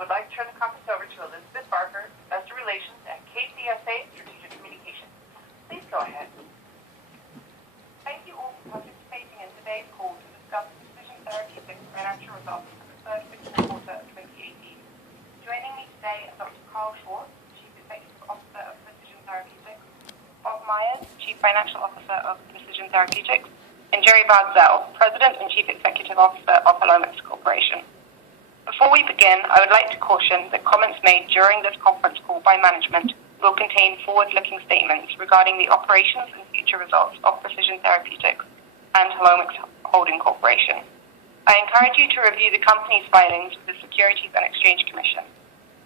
would like to turn the conference over to Elizabeth Barker, Investor Relations at KCSA Strategic Communications. Please go ahead. Thank you all for participating in today's call to discuss Precision Therapeutics financial results for the third fiscal quarter of 2018. Joining me today are Dr. Carl Schwartz, Chief Executive Officer of Precision Therapeutics, Bob Myers, Chief Financial Officer of Precision Therapeutics, and Jerry Bardzell, President and Chief Executive Officer of Therapeutics Corporation. Before we begin, I would like to caution that comments made during this conference call by management will contain forward-looking statements regarding the operations and future results of Precision Therapeutics and Therapeutics Holding Corporation. I encourage you to review the company's filings with the Securities and Exchange Commission,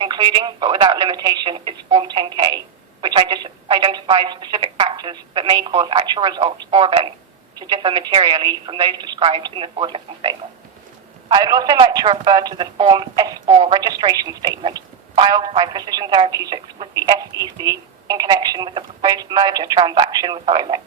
including, but without limitation, its Form 10-K, which identifies specific factors that may cause actual results or events to differ materially from those described in the forward-looking statement. I would also like to refer to the Form S-4 registration statement filed by Precision Therapeutics with the SEC in connection with the proposed merger transaction with Therapeutics.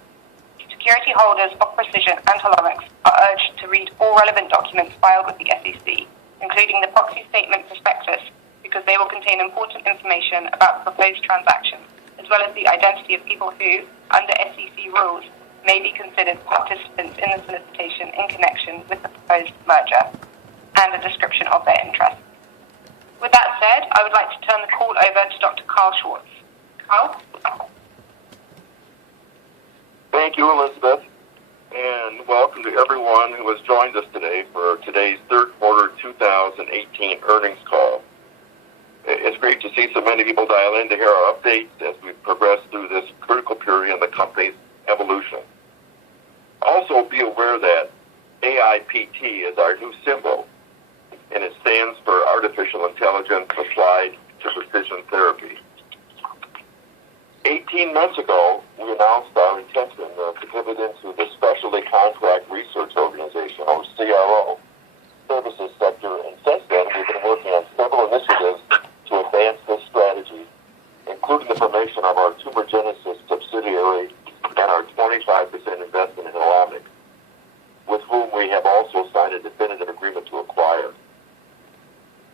Security holders of Precision and Therapeutics are urged to read all relevant documents filed with the SEC, including the proxy statement prospectus, because they will contain important information about the proposed transaction, as well as the identity of people who, under SEC rules, may be considered participants in the solicitation in connection with the proposed merger, and a description of their interests. With that said, I would like to turn the call over to Dr. Carl Schwartz. Carl? Thank you, Elizabeth, and welcome to everyone who has joined us today for today's third quarter 2018 earnings call. It's great to see so many people dial in to hear our updates as we progress through this critical period in the company's evolution. Also, be aware that AIPT is our new symbol, and it stands for Artificial Intelligence Applied to Precision Therapy. 18 months ago, we announced our intention to pivot into the Specialty Contract Research Organization, or CRO, services sector, and since then we've been working on several initiatives to advance this strategy, including the formation of our Tumor Genesis subsidiary and our 25% investment in Therapeutics, with whom we have also signed a definitive agreement to acquire.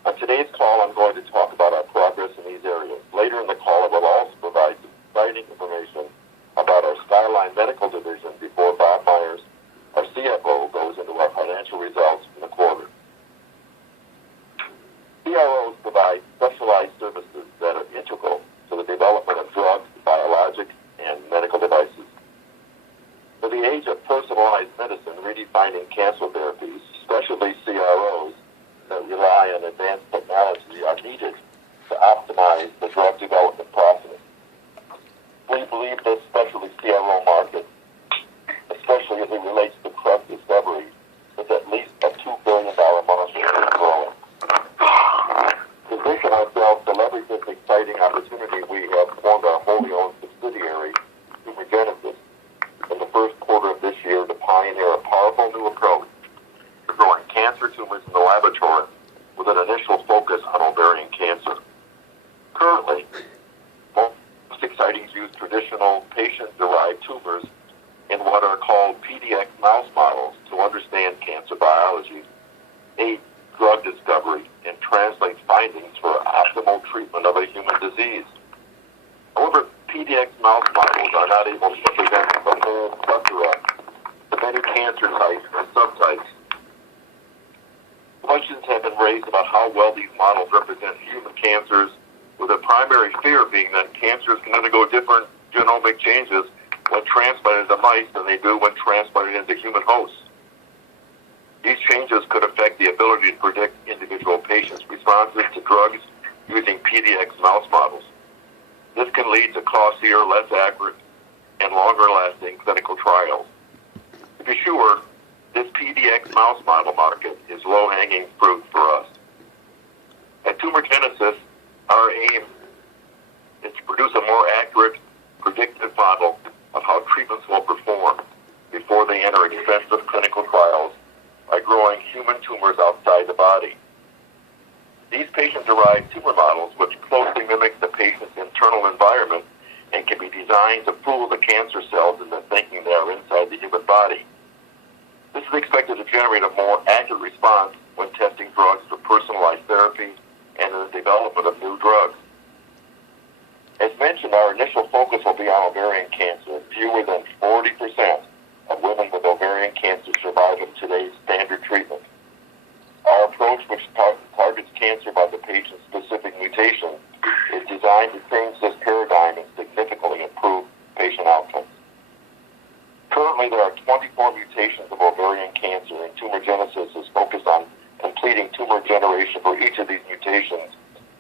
On today's call, I'm going to talk about our progress in these areas. Later in the call, I will also provide exciting information about our SKLN Medical Division before Bob Myers, our CFO, goes into our financial results in the quarter. CROs provide specialized services that are integral to the development of drugs, biologics, and medical devices. For the age of personalized medicine, redefining cancer therapies, specialty CROs that rely on advanced technology are needed to optimize the drug development process. We believe this specialty CRO market, especially as it relates to drug discovery, is at least a $2 billion market and growing. To position ourselves to leverage this exciting opportunity, we have formed our wholly owned subsidiary, Tumor Genesis, in the first quarter of this year to pioneer a powerful new approach to growing cancer tumors in the laboratory with an initial focus on ovarian cancer. Currently, most exciting use traditional patient-derived tumors in what are called PDX mouse models to understand cancer biology, aid drug discovery, and translate findings for optimal treatment of a human disease. However, PDX mouse models are not able to represent the whole plethora of many cancer types and subtypes. Questions have been raised about how well these models represent human cancers, with the primary fear being that cancers can undergo different genomic changes when transplanted into mice than they do when transplanted into human hosts. These changes could affect the ability to predict individual patients' responses to drugs using PDX mouse models. This can lead to costlier, less accurate, and longer-lasting clinical trials. To be sure, this PDX mouse model market is low-hanging fruit for us. At Tumor Genesis, our aim is to produce a more accurate, predictive model of how treatments will perform before they enter expensive clinical trials by growing human tumors outside the body. These patient-derived tumor models, which closely mimic the patient's internal environment and can be designed to fool the cancer cells into thinking they are inside the human body. This is expected to generate a more accurate response when testing drugs for personalized therapy and in the development of new drugs. As mentioned, our initial focus will be on ovarian cancer. Fewer than 40% of women with ovarian cancer survive in today's standard treatment. Our approach, which targets cancer by the patient's specific mutation, is designed to change this paradigm and significantly improve patient outcomes. Currently, there are 24 mutations of ovarian cancer, and tumor genesis is focused on completing tumor generation for each of these mutations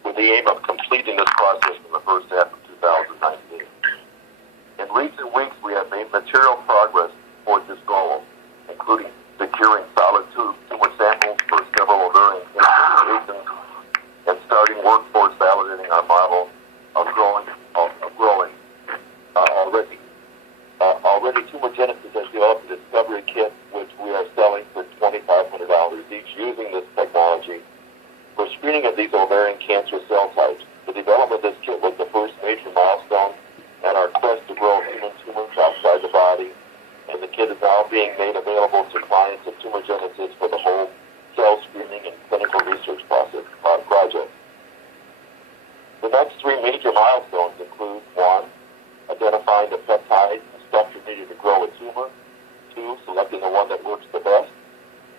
with the aim of completing this process in the first half of 2019. In recent weeks, we have made material progress towards this goal, including securing solid tumor samples for several ovarian cancer mutations and starting work towards validating our model of growing already. Already, Tumor Genesis has developed a discovery kit, which we are selling for $2,500 each using this technology for screening of these ovarian cancer cell types. The development of this kit was the first major milestone in our quest to grow human tumors outside the body, and the kit is now being made available to clients of Tumor Genesis for the whole cell screening and clinical research project. The next three major milestones include: 1, identifying the peptide and structure needed to grow a tumor; 2, selecting the one that works the best;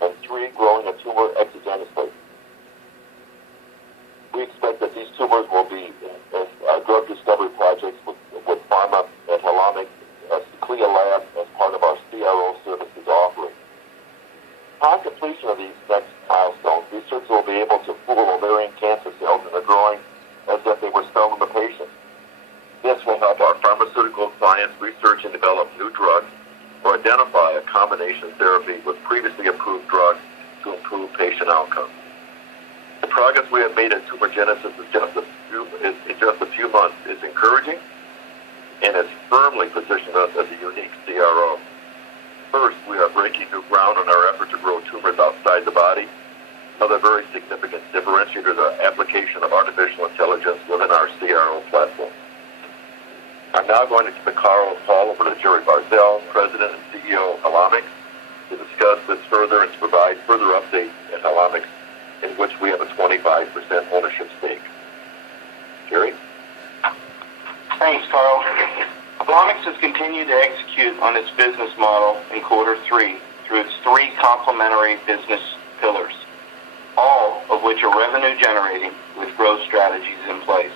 and 3, growing a tumor exogenously. We expect that these tumors will be in drug discovery projects with pharma at Hellenic SKLN Lab as part of our CRO services offering. Upon completion of these next milestones, researchers will be able to pool ovarian cancer cells in the growing as if they were cells of the patient. This will help our pharmaceutical clients research and develop new drugs or identify a combination therapy with previously approved drugs to improve patient outcomes. The progress we have made at Tumor Genesis in just a few months is encouraging and has firmly positioned us as a unique CRO. First, we are breaking new ground on our effort to grow tumors outside the body. Another very significant differentiator is the application of artificial intelligence within our CRO platform. I'm now going to give the call over to Jerry Barzell, President and CEO of Hellenic, to discuss this further and to provide further updates at Hellenic, in which we have a 25% ownership stake. Jerry? Thanks, Carl. Hellenic has continued to execute on its business model in Q'3 through its 3 complementary business pillars, all of which are revenue generating with growth strategies in place.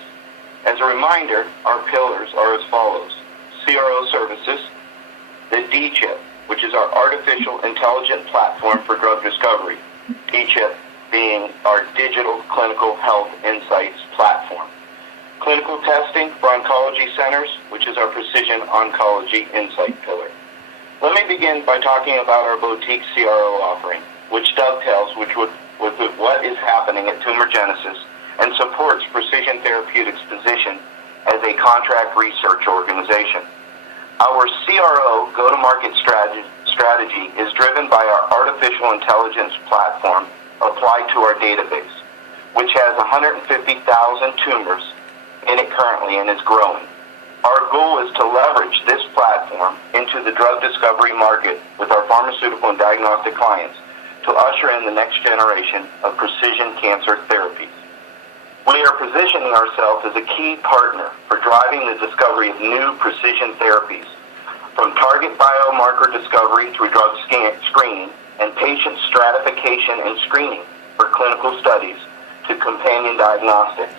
As a reminder, our pillars are as follows: CRO services, the D-Chip, which is our artificial intelligent platform for drug discovery, D-Chip being our digital clinical health insights platform. Clinical testing for oncology centers, which is our precision oncology insight pillar. Let me begin by talking about our boutique CRO offering, which dovetails with what is happening at Tumor Genesis and supports Precision Therapeutics' position as a contract research organization. Our CRO go-to-market strategy is driven by our artificial intelligence platform applied to our database, which has 150,000 tumors in it currently and is growing. Our goal is to leverage this platform into the drug discovery market with our pharmaceutical and diagnostic clients to usher in the next generation of precision cancer therapies. We are positioning ourselves as a key partner for driving the discovery of new precision therapies, from target biomarker discovery through drug screening and patient stratification and screening for clinical studies to companion diagnostics.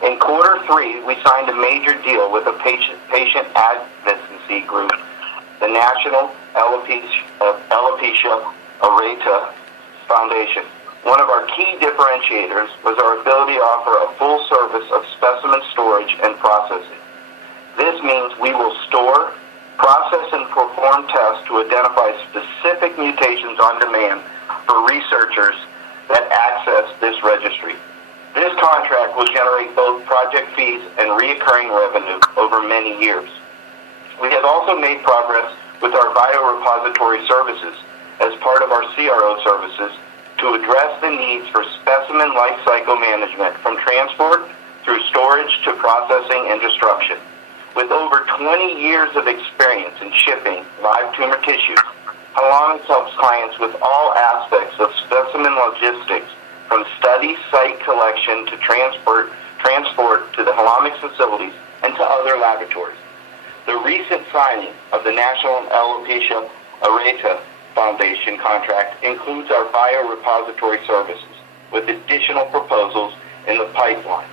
In Q'3, we signed a major deal with a patient advocacy group, the National Alopecia Areata Foundation. One of our key differentiators was our ability to offer a full service of specimen storage and processing. This means we will store, process, and perform tests to identify specific mutations on demand for researchers that access this registry. This contract will generate both project fees and recurring revenue over many years. We have also made progress with our biorepository services as part of our CRO services to address the needs for specimen lifecycle management from transport through storage to processing and destruction. With over 20 years of experience in shipping live tumor tissues, Hellenic helps clients with all aspects of specimen logistics, from study study site collection to transport to the Helomics facilities and to other laboratories. The recent signing of the National Alopecia Areata Foundation contract includes our biorepository services, with additional proposals in the pipeline.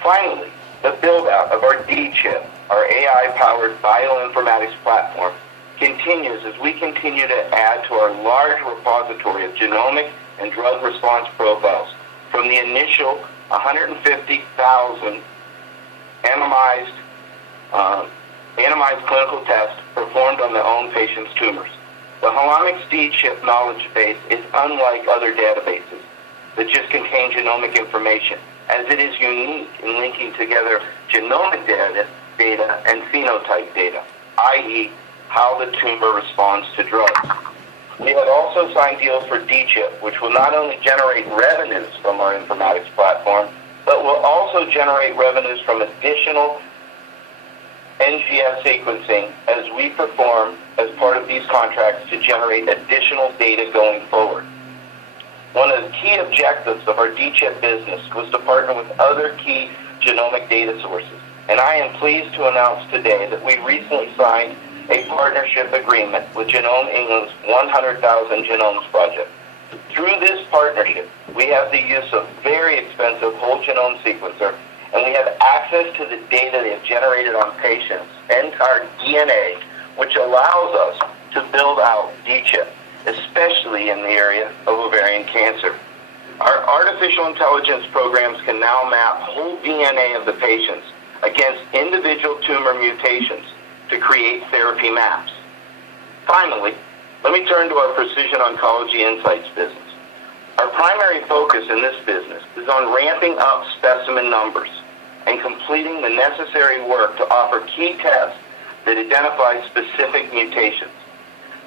Finally, the build-out of our D-Chip, our AI-powered bioinformatics platform, continues as we continue to add to our large repository of genomic and drug response profiles from the initial 150,000 anonymized clinical tests performed on their own patients' tumors. The Helomics D-Chip knowledge base is unlike other databases that just contain genomic information, as it is unique in linking together genomic data and phenotype data, i.e., how the tumor responds to drugs. We have also signed deals for D-Chip, which will not only generate revenues from our informatics platform, but will also generate revenues from additional NGS sequencing as we perform as part of these contracts to generate additional data going forward. One of the key objectives of our D-Chip business was to partner with other key genomic data sources, and I am pleased to announce today that we recently signed a partnership agreement with Genome England's 100,000 Genomes Project. Through this partnership, we have the use of very expensive whole genome sequencer, and we have access to the data they have generated on patients' entire DNA, which allows us to build out D-Chip, especially in the area of ovarian cancer. Our artificial intelligence programs can now map whole DNA of the patients against individual tumor mutations to create therapy maps. Finally, let me turn to our Precision Oncology Insights business. Our primary focus in this business is on ramping up specimen numbers and completing the necessary work to offer key tests that identify specific mutations.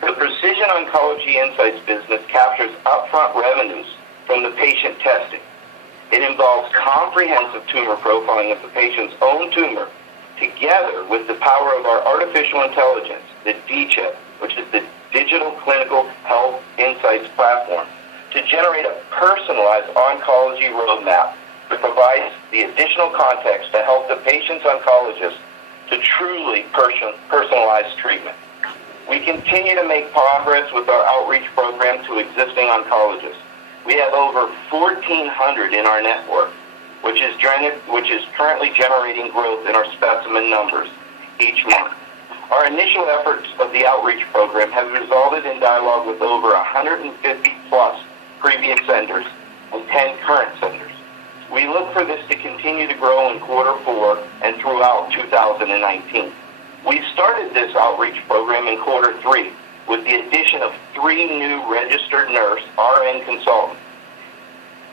The Precision Oncology Insights business captures upfront revenues from the patient testing. It involves comprehensive tumor profiling of the patient's own tumor, together with the power of our artificial intelligence, the D-Chip, which is the Digital Clinical Health Insights platform, to generate a personalized oncology roadmap that provides the additional context to help the patient's oncologist to truly personalize treatment. We continue to make progress with our outreach program to existing oncologists. We have over 1,400 in our network, which is currently generating growth in our specimen numbers each month. Our initial efforts of the outreach program have resulted in dialogue with over 150 plus previous senders and 10 current senders. We look for this to continue to grow in Q4 and throughout 2019. We started this outreach program in Q3 with the addition of 3 new registered nurse RN consultants.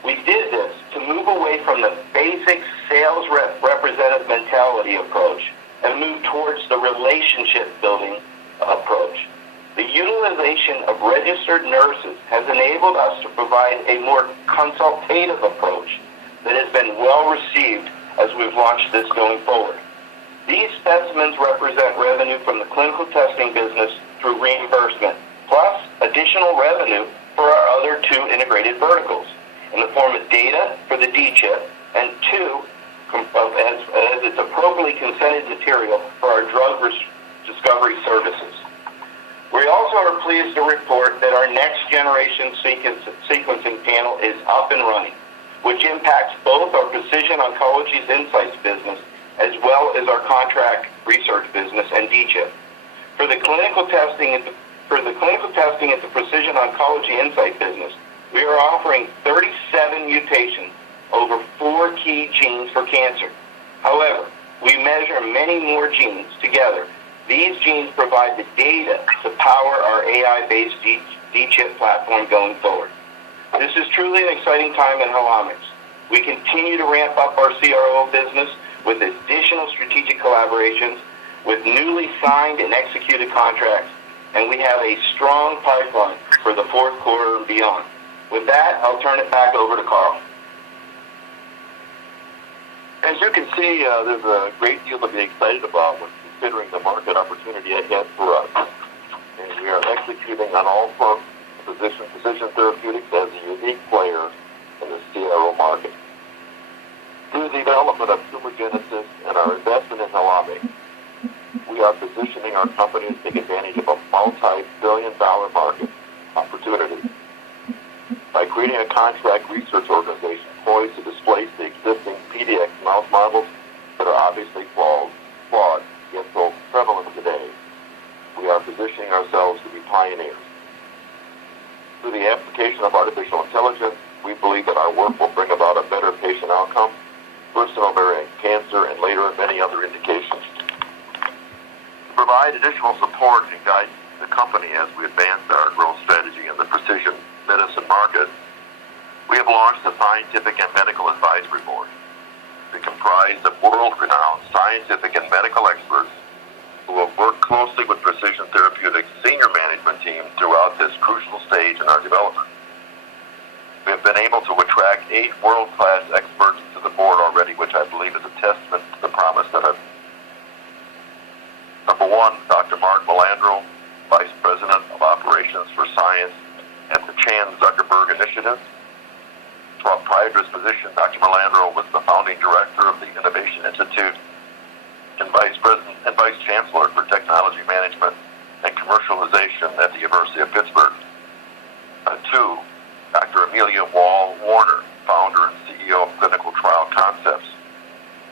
We did this to move away from the basic sales representative mentality approach and move towards the relationship building approach. The utilization of registered nurses has enabled us to provide a more consultative approach that has been well received as we've launched this going forward. These specimens represent revenue from the clinical testing business through reimbursement, plus additional revenue for our other 2 integrated verticals in the form of data for the D-Chip and 2, as it's appropriately consented material for our drug discovery services. We also are pleased to report that our next generation sequencing panel is up and running, which impacts both our Precision Oncology's Insights business as well as our contract research business and D-Chip. For the clinical testing at the Precision Oncology Insight business, we are offering 37 mutations over 4 key genes for cancer. However, we measure many more genes together. These genes provide the data to power our AI-based D-Chip platform going forward. This is truly an exciting time in Helomics. We continue to ramp up our CRO business with additional strategic collaborations, with newly signed and executed contracts, and we have a strong pipeline for the Q4 and beyond. With that, I'll turn it back over to Carl. As you can see, there's a great deal to be excited about when considering the market opportunity ahead for us. And we are executing on all fronts. Precision Therapeutics as a unique player in the CRO market. Through the development of tumor genesis and our investment in Halamic, we are positioning our company to take advantage of a multi-billion-dollar market opportunity. By creating a contract research organization poised to displace the existing PDX mouse models that are obviously flawed, yet so prevalent today, we are positioning ourselves to be pioneers. Through the application of artificial intelligence, we believe that our work will bring about a better patient outcome, first in ovarian cancer and later in many other indications. To provide additional support and guidance to the company as we advance our growth strategy in the precision medicine market, we have launched a scientific and medical advisory board. It's comprised of world-renowned scientific and medical experts who will work closely with Precision Therapeutics senior management team throughout this crucial stage in our development. We have been able to attract 8 world-class experts to the board already, which I believe is a testament to the promise that I've. Number 1, Dr. Mark Melandro, Vice President of Operations for Science at the Chan Zuckerberg Initiative. Prior to his position, Dr. Melandro was the founding director of the Innovation Institute and Vice President and Vice Chancellor for Technology Management and Commercialization at the University of Pittsburgh. 2, Dr. Amelia Warner, founder and CEO of Clinical Trial Concepts.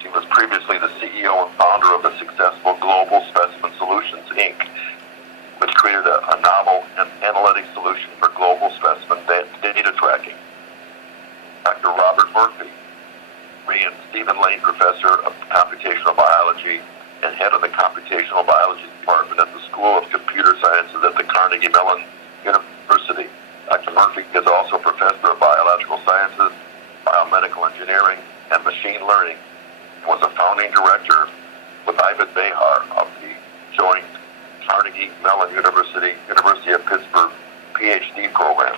She was previously the CEO and founder of the successful Global Specimen Solutions, Inc., which created a novel and analytic solution for global specimen data tracking. Dr. Robert Murphy, and Stephen Lane Professor of Computational Biology and Head of the Computational Biology Department at the School of Computer Sciences at the Carnegie Mellon University. Dr. Murphy is also Professor of Biological Sciences, Biomedical Engineering, and Machine Learning, and was a founding director with Ivan Behar of the joint Carnegie Mellon University of Pittsburgh PhD program.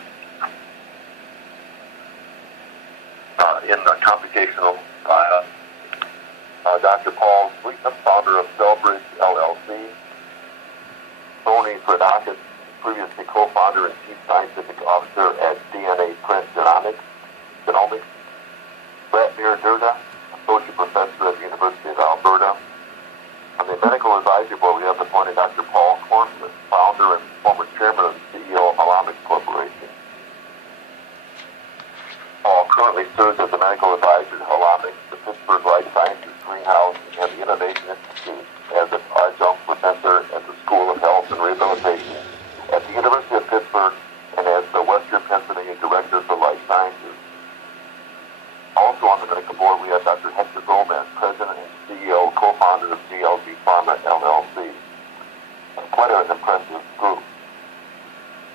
In the computational Dr. Paul Sweetnam, founder of Cellbridge LLC. Tony Fredakis, previously co-founder and chief scientific officer at DNA Print Genomics. Ratmir Durda, associate professor at the University of Alberta. On the medical advisory board, we have appointed Dr. Paul Cornless, founder and former chairman and CEO of Halamic Corporation. Paul currently serves as the medical advisor to Halamic, the Pittsburgh Life Sciences Greenhouse, and the Innovation Institute as an adjunct professor at the School of Health and Rehabilitation at the University of Pittsburgh and as the Western Pennsylvania Director for Life Sciences. Also on the medical board, we have Dr. Hector Gomez, President and CEO, co-founder of GLG Pharma LLC. Quite an impressive group.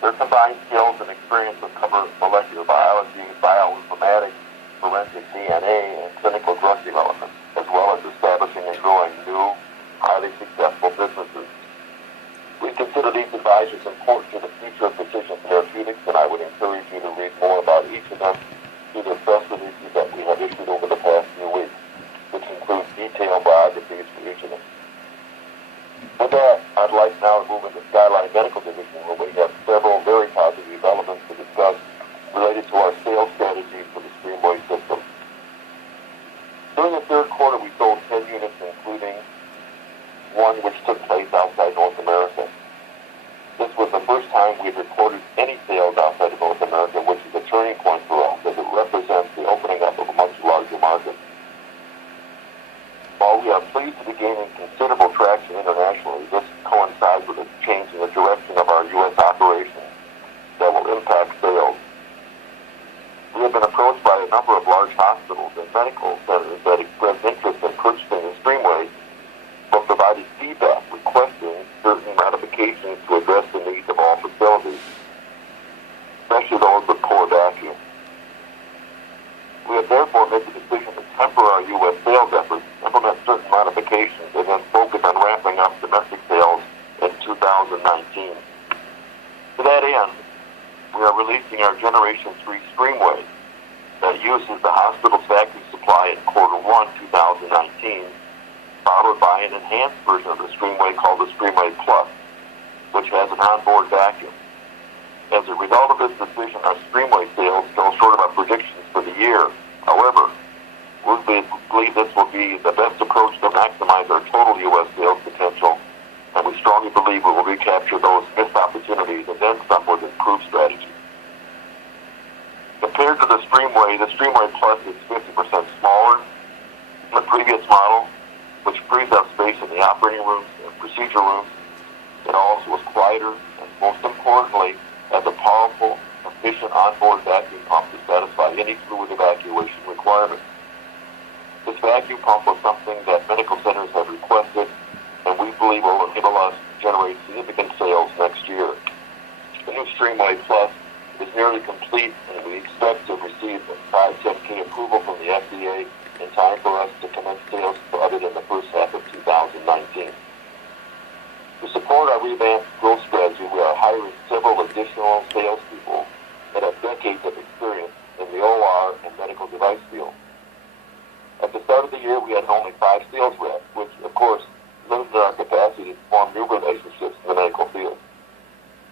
Their combined skills and experience will cover molecular biology, bioinformatics, forensic DNA, and clinical drug development, as well as establishing and growing new, highly successful businesses. We consider these advisors important to the future of Precision Therapeutics, and I would encourage you to read more about each of them through the press releases that we have issued over the past few weeks, which includes detailed biographies for each of them. With that, I'd like now to move into Skyline Medical Division, where we have several very positive developments to discuss related to our sales strategy for the StreamWave system. During the third quarter, we sold 10 units, including one which took place outside North America. This was the first time we had recorded any sales outside of North America, which is a turning point for us, as it represents the opening up of a much larger market. While we are pleased to be gaining considerable traction internationally, this coincides with a change in the direction of our U.S. operations that will impact sales. We have been approached by a number of large hospitals and medical centers that expressed interest in purchasing the StreamWave, but provided feedback requesting certain modifications to address the needs of all facilities, especially those with poor vacuum. We have therefore made the decision to temper our U.S. sales efforts, implement certain modifications, and then focus on ramping up domestic sales in 2019. To that end, we are releasing our Generation 3 StreamWave that uses the hospital's vacuum supply in Q1 2019, followed by an enhanced version of the StreamWave called the StreamWave Plus, which has an onboard vacuum. As a result of this decision, our StreamWave sales fell short of our predictions for for the year. However, we believe this will be the best approach to maximize our total U.S. sales potential, and we strongly believe we will recapture those missed opportunities and then some with improved strategy. Compared to the Streamway Plus is 50% smaller than the previous model, which frees up space in the operating rooms and procedure rooms. It also is quieter and, most importantly, has a powerful, efficient onboard vacuum pump to satisfy any fluid evacuation requirements. This vacuum pump was something that medical centers have requested, and we believe will enable us to generate significant sales next year. The new Streamway Plus is nearly complete, and we expect to receive a 510K approval from the FDA in time for us to commence sales other than the first half of 2019. To support our revamped growth strategy, we are hiring several additional salespeople that have decades of experience in the OR and medical device field. At the start of the year, we had only 5 sales reps, which, of course, limited our capacity to form new relationships in the medical field.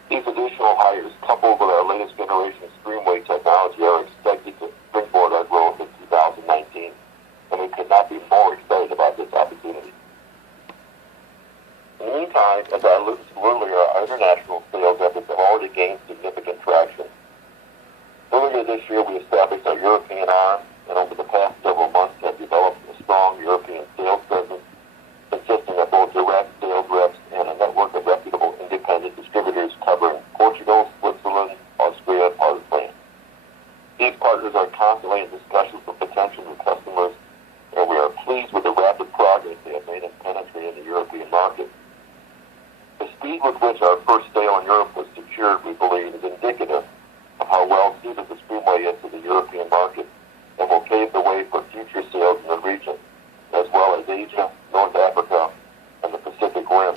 These additional hires, coupled with our latest generation Streamway technology, are expected to springboard our growth in 2019, and we could not be more excited about this opportunity. In the meantime, as I alluded to earlier, our international sales efforts have already gained significant traction. Earlier this year, we established our European arm, and over the past several months have developed a strong European sales presence consisting of both direct sales reps and a network of reputable independent distributors covering Portugal, Switzerland, Austria, and part of France. These partners are constantly in discussions with potential new customers, and we are pleased with the rapid progress they have made in penetrating the European market. The speed with which our first sale in Europe was secured, we believe, is indicative of how well suited the Streamway is to the European market and will pave the way for future sales in the region, as well as Asia, North Africa, and the Pacific Rim.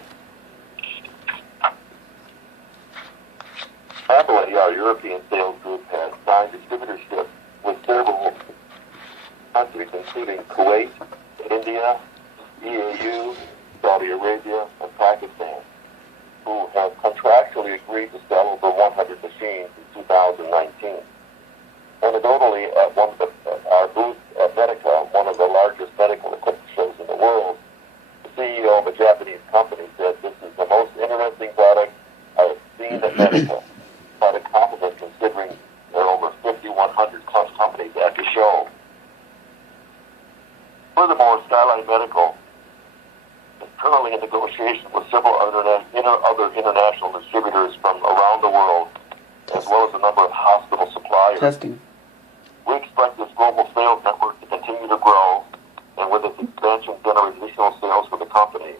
Happily, our European sales group has signed distributorship with several countries, including Kuwait, India, EAU, Saudi Arabia, and Pakistan, who have contractually agreed to sell over 100 machines in 2019. Anecdotally, at our booth at Medica, one of the largest medical equipment shows in the world, the CEO of a Japanese company said, "This is the most interesting product I have seen at Medica." Quite a compliment considering there are over 5,100 plus companies at the show. Furthermore, Skyline Medical is currently in negotiation with several other international distributors from around the world, as well as a number of hospital suppliers. Testing. We expect this global sales network to continue to grow, and with its expansion generate additional sales for the company.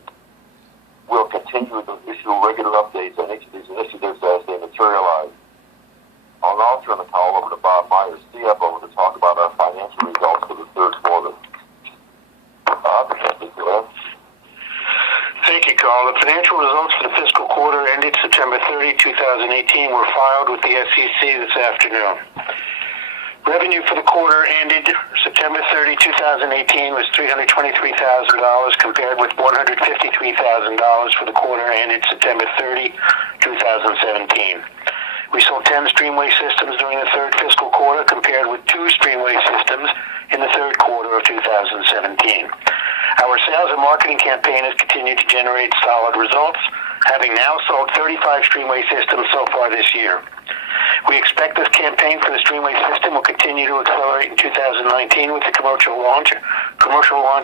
We'll continue to issue regular updates on each of these initiatives as they materialize. I'll now turn the call over to Bob Myers, CFO, to talk about our financial results for the third quarter. Bob, please go ahead. Thank you, Carl. The financial results for the fiscal quarter ended September 30, 2018 were filed with the SEC this afternoon. Revenue for the quarter ended September 30, 2018 was $323,000 compared with $153,000 for the quarter ended September 30, 2017. We sold 10 Streamway systems during the third fiscal quarter compared with 2 Streamway systems in the third quarter of 2017. Our sales and marketing campaign has continued to generate solid results, having now sold 35 Streamway systems so far this year. We expect this campaign for the Streamway system will continue to accelerate in 2019 with the commercial launch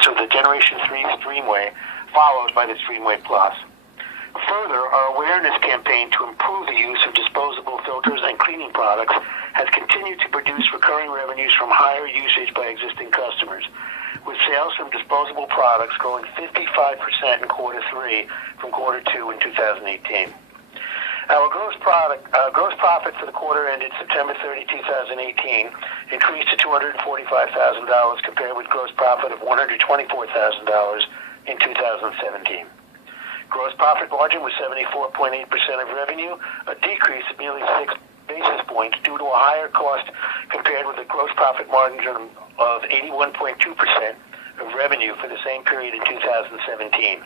of the Generation 3 Streamway, followed by the Streamway Plus. Further, our awareness campaign to improve the use of disposable filters and cleaning products has continued to produce recurring revenues from higher usage by existing customers, with sales from disposable products growing 55% in quarter 3 from quarter 2 in 2018. Our gross profit for the quarter ended September 30, 2018 increased to $245,000 compared with gross profit of $124,000 in 2017. Gross profit margin was 74.8% of revenue, a decrease of nearly 6 basis points due to a higher cost compared with the gross profit margin of 81.2% of revenue for the same period in 2017.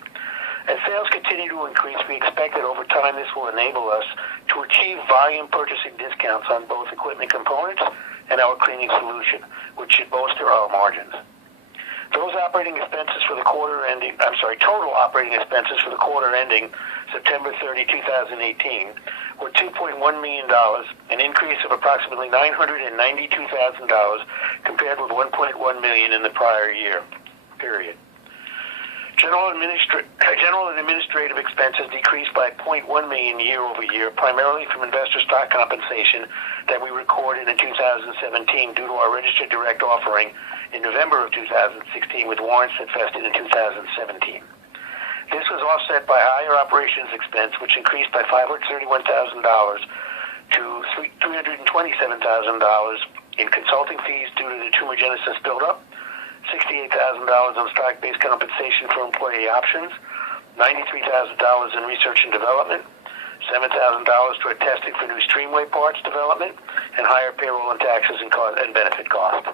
As sales continue to increase, we expect that over time this will enable us to achieve volume purchasing discounts on both equipment components and our cleaning solution, which should bolster our margins. Total operating expenses for the quarter ending September 30, 2018 were $2.1 million, an increase of approximately $992,000 compared with $1.1 million in the prior year period. General and administrative expenses decreased by $0.1 million year over year, primarily from investor stock compensation that we recorded in 2017 due to our registered direct offering in November of 2016 with warrants that vested in 2017. This was offset by higher operations expense, which increased by $531,000 to $327,000 in consulting fees due to the tumorigenesis buildup, $68,000 on stock-based compensation for employee options, $93,000 in research and development, $7,000 toward testing for new streamway parts development, and higher payroll and taxes and benefit costs.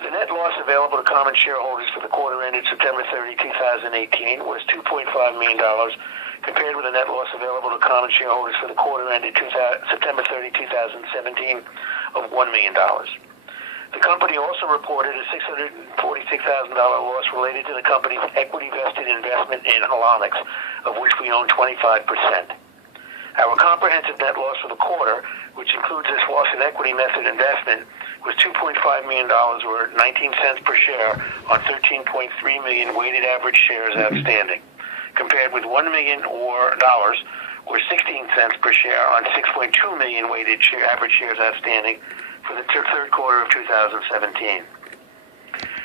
The net loss available to common shareholders for the quarter ended September 30, 2018 was $2.5 million, compared with a net loss available to common shareholders for the quarter ended September 30, 2017 of $1 million. The company also reported a $646,000 loss related to the company's equity vested investment in Holomics, of which we own 25%. Our comprehensive net loss for the quarter, which includes this loss in equity method investment, was $2.5 million, or 19 cents per share on 13.3 million weighted average shares outstanding, compared with $1 million or 16 cents per share on 6.2 million weighted average shares outstanding for the third quarter of 2017.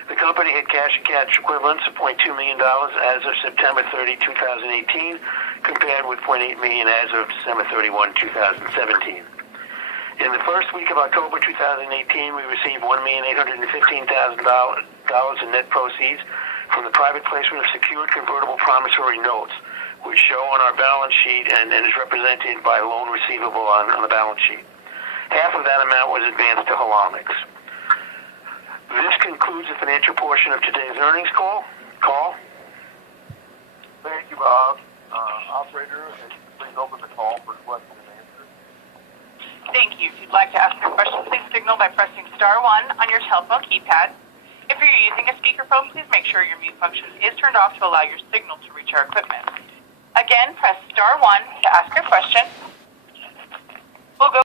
The company had cash and cash equivalents of $0.2 million as of September 30, 2018, compared with $0.8 million as of December 31, 2017. In the first week of October 2018, we received $1,815,000 in net proceeds from the private placement of secured convertible promissory notes, which show on our balance sheet and is represented by a loan receivable on the balance sheet. Half of that amount was advanced to Holomics. This concludes the financial portion of today's earnings call. Thank you, Bob. Operator, please open the call for questions and answers. Thank you. If you'd like to ask a question, please signal by pressing star 1 on your telephone keypad. If you're using a speakerphone, please make sure your mute function is turned off to allow your signal to reach our equipment. Again, press star 1 to ask a question.